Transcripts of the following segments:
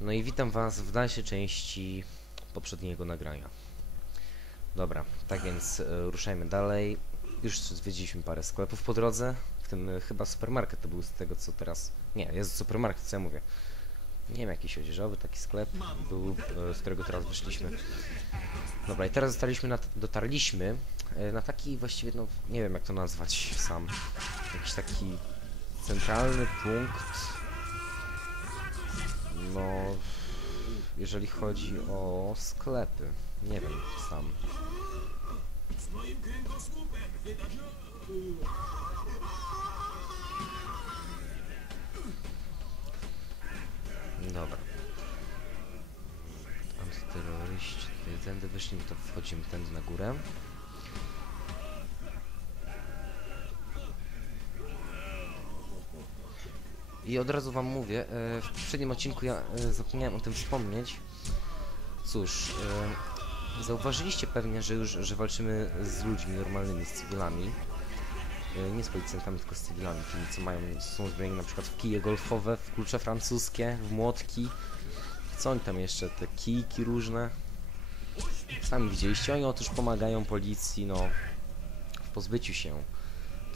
No i witam was w dalszej części poprzedniego nagrania. Dobra, tak więc e, ruszajmy dalej. Już zwiedziliśmy parę sklepów po drodze, w tym e, chyba supermarket to był z tego co teraz... Nie, jest supermarket, co ja mówię. Nie wiem, jakiś odzieżowy taki sklep był, e, z którego teraz wyszliśmy. Dobra, i teraz dostaliśmy na, dotarliśmy na taki właściwie, no nie wiem jak to nazwać sam. Jakiś taki centralny punkt no, jeżeli chodzi o sklepy, nie wiem sam. Dobra. Antyterroryści, tędy wyszli, to wchodzimy tędy na górę. I od razu wam mówię, e, w poprzednim odcinku ja e, zapomniałem o tym wspomnieć. Cóż, e, zauważyliście pewnie, że już, że walczymy z ludźmi normalnymi, z cywilami. Nie z policjantami, tylko z cywilami, tymi co mają, są uzbrojeni na przykład w kije golfowe, w klucze francuskie, w młotki. Co oni tam jeszcze, te kijki różne? Sami widzieliście, oni otóż pomagają policji, no, w pozbyciu się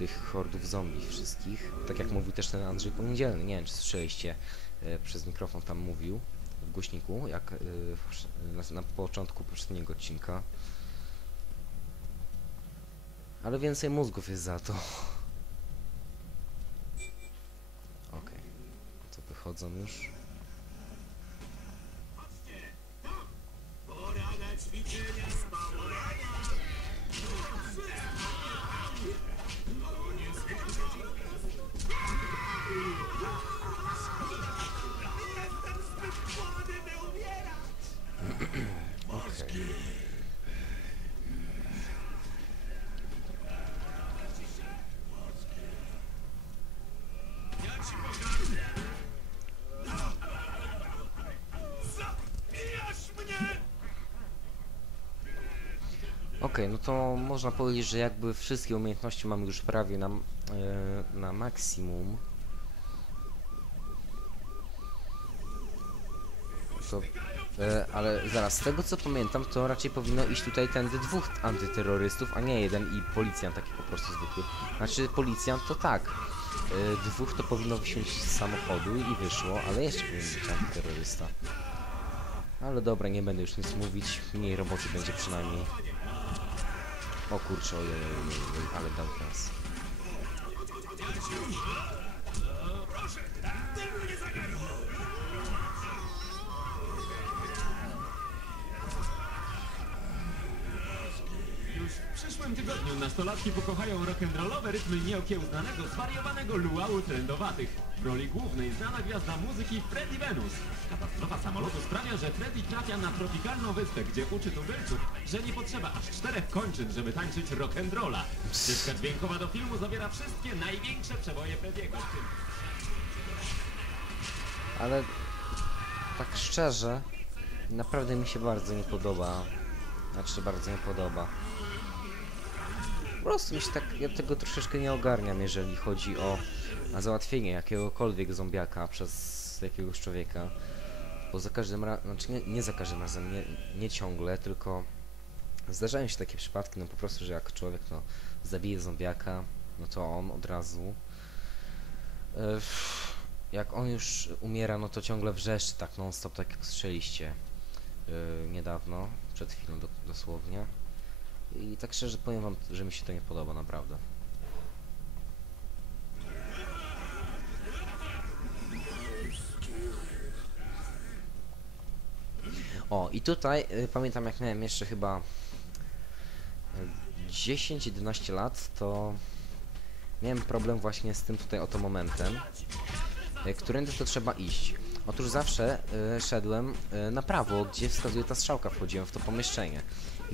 tych hordów zombie wszystkich. Tak jak mówił też ten Andrzej Poniedzielny, nie wiem czy słyszeliście, e, przez mikrofon tam mówił w głośniku, jak e, na, na początku poprzedniego odcinka. Ale więcej mózgów jest za to. Okej, to wychodzą już. Okej. Okej, no to można powiedzieć, że jakby wszystkie umiejętności mamy już prawie na, e, na maksimum. To, e, ale zaraz, z tego co pamiętam, to raczej powinno iść tutaj tędy dwóch antyterrorystów, a nie jeden i policjant taki po prostu zwykły. Znaczy policjant to tak, e, dwóch to powinno wysiąść z samochodu i wyszło, ale jeszcze powinien być antyterrorysta. Ale dobra, nie będę już nic mówić, mniej roboty będzie przynajmniej. O kurczę, ojej, ale dał teraz. Nastolatki pokochają rock'n'rollowe rytmy nieokiełznanego, zwariowanego luału trendowatych. W roli głównej znana gwiazda muzyki Freddie Venus. Katastrofa samolotu sprawia, że Freddie trafia na tropikalną wyspę, gdzie uczy tubylców, że nie potrzeba aż czterech kończyn, żeby tańczyć rock'n'rolla. Ścieżka dźwiękowa do filmu zawiera wszystkie największe przeboje tym Ale tak szczerze, naprawdę mi się bardzo nie podoba. Znaczy bardzo nie podoba. Po prostu mi się tak, ja tego troszeczkę nie ogarniam, jeżeli chodzi o załatwienie jakiegokolwiek zombiaka przez jakiegoś człowieka. Bo za każdym razem, znaczy nie, nie za każdym razem, nie, nie ciągle, tylko zdarzają się takie przypadki, no po prostu, że jak człowiek no, zabije zombiaka, no to on od razu e, jak on już umiera, no to ciągle wrzeszczy tak non stop, tak jak słyszeliście yy, niedawno, przed chwilą do, dosłownie. I tak szczerze powiem wam, że mi się to nie podoba, naprawdę. O, i tutaj y, pamiętam jak miałem jeszcze chyba y, 10-11 lat, to miałem problem właśnie z tym tutaj oto momentem, y, którędy to trzeba iść. Otóż zawsze y, szedłem y, na prawo, gdzie wskazuje ta strzałka, wchodziłem w to pomieszczenie.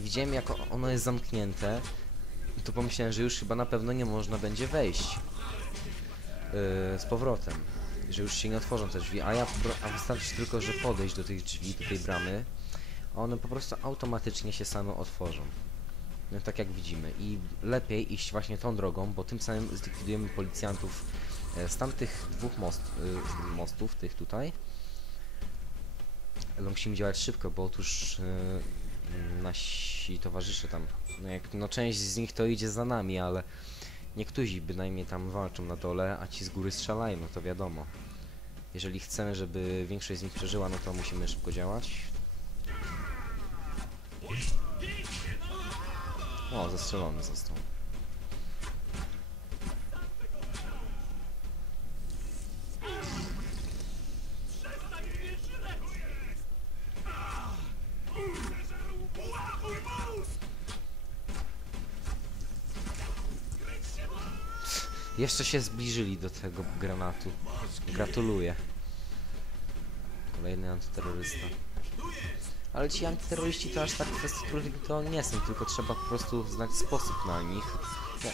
Widziałem jak ono jest zamknięte, to pomyślałem, że już chyba na pewno nie można będzie wejść y, z powrotem. Że już się nie otworzą te drzwi, a ja a wystarczy tylko, że podejść do tych drzwi, do tej bramy, a one po prostu automatycznie się same otworzą. No, tak jak widzimy. I lepiej iść właśnie tą drogą, bo tym samym zlikwidujemy policjantów e, z tamtych dwóch most, y, mostów, tych tutaj. ale musimy działać szybko, bo otóż yy, nasi towarzysze tam, no, jak, no część z nich to idzie za nami, ale niektórzy bynajmniej tam walczą na dole, a ci z góry strzelają, no to wiadomo. Jeżeli chcemy, żeby większość z nich przeżyła, no to musimy szybko działać. O, zastrzelony został. Jeszcze się zbliżyli do tego granatu. Gratuluję. Kolejny antyterrorysta. Ale ci antyterroryści to aż tak kwestii trudnych to nie są, tylko trzeba po prostu znać sposób na nich.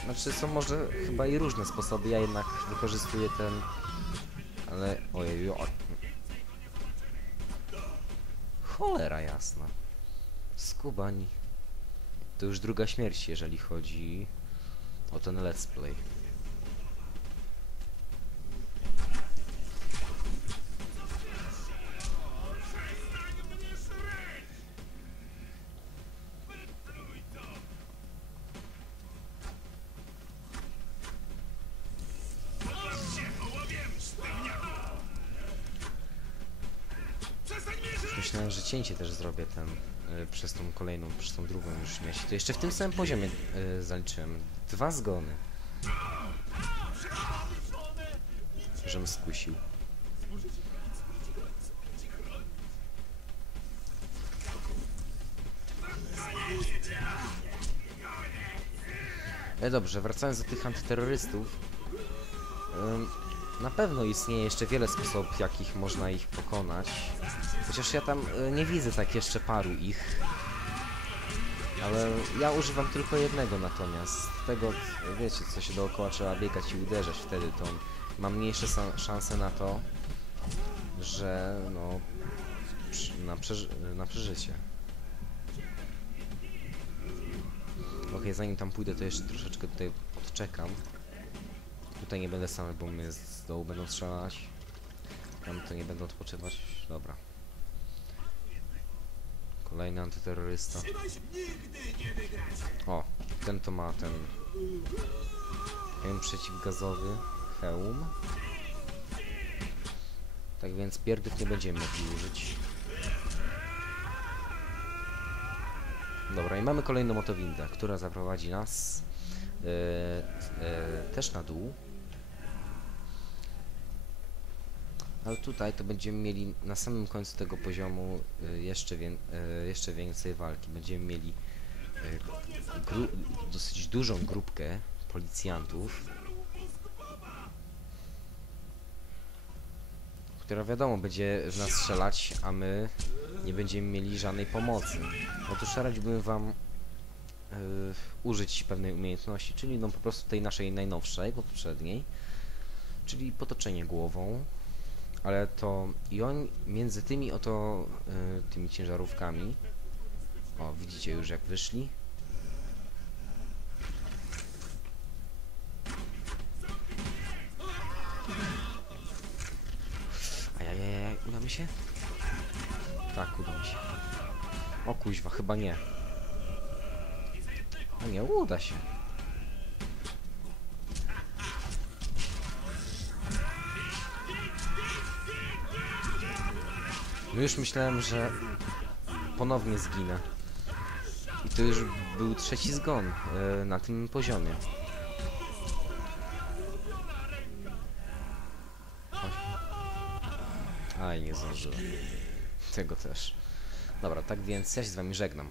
Znaczy są może chyba i różne sposoby, ja jednak wykorzystuję ten... Ale... Ojej. Cholera jasna. Skubani. To już druga śmierć, jeżeli chodzi o ten let's play. Myślałem, że cięcie też zrobię ten przez tą kolejną, przez tą drugą już śmierć. To jeszcze w tym samym poziomie y, zaliczyłem. Dwa zgony. Żem skusił. E, dobrze, wracając do tych antyterrorystów. Na pewno istnieje jeszcze wiele sposobów, jakich można ich pokonać. Chociaż ja tam y, nie widzę tak jeszcze paru ich. Ale ja używam tylko jednego natomiast. Tego, wiecie, co się dookoła trzeba biegać i uderzać wtedy, to mam mniejsze szanse na to, że no, na, przeży na przeżycie. Okej, zanim tam pójdę, to jeszcze troszeczkę tutaj odczekam. Tutaj nie będę sam, bo mnie z dołu będą strzelać. Tam to nie będę odpoczywać. Dobra. Kolejny antyterrorysta. O, ten to ma ten hełm przeciwgazowy. Hełm. Tak więc pierdów nie będziemy mogli użyć. Dobra, i mamy kolejną motowindę, która zaprowadzi nas e, e, też na dół. Ale tutaj to będziemy mieli na samym końcu tego poziomu y, jeszcze, wię y, jeszcze więcej walki. Będziemy mieli y, dosyć dużą grupkę policjantów, która wiadomo będzie w nas strzelać, a my nie będziemy mieli żadnej pomocy. Otóż radziłbym wam użyć pewnej umiejętności, czyli no po prostu tej naszej najnowszej, poprzedniej, czyli potoczenie głową, ale to i on między tymi oto y, tymi ciężarówkami o widzicie już jak wyszli Ajajaj, uda mi się? Tak, uda mi się. O kuźwa, chyba nie. A nie, uda się. No już myślałem, że ponownie zginę. I to już był trzeci zgon e, na tym poziomie. Aj, nie zdążyłem. Tego też. Dobra, tak więc ja się z wami żegnam.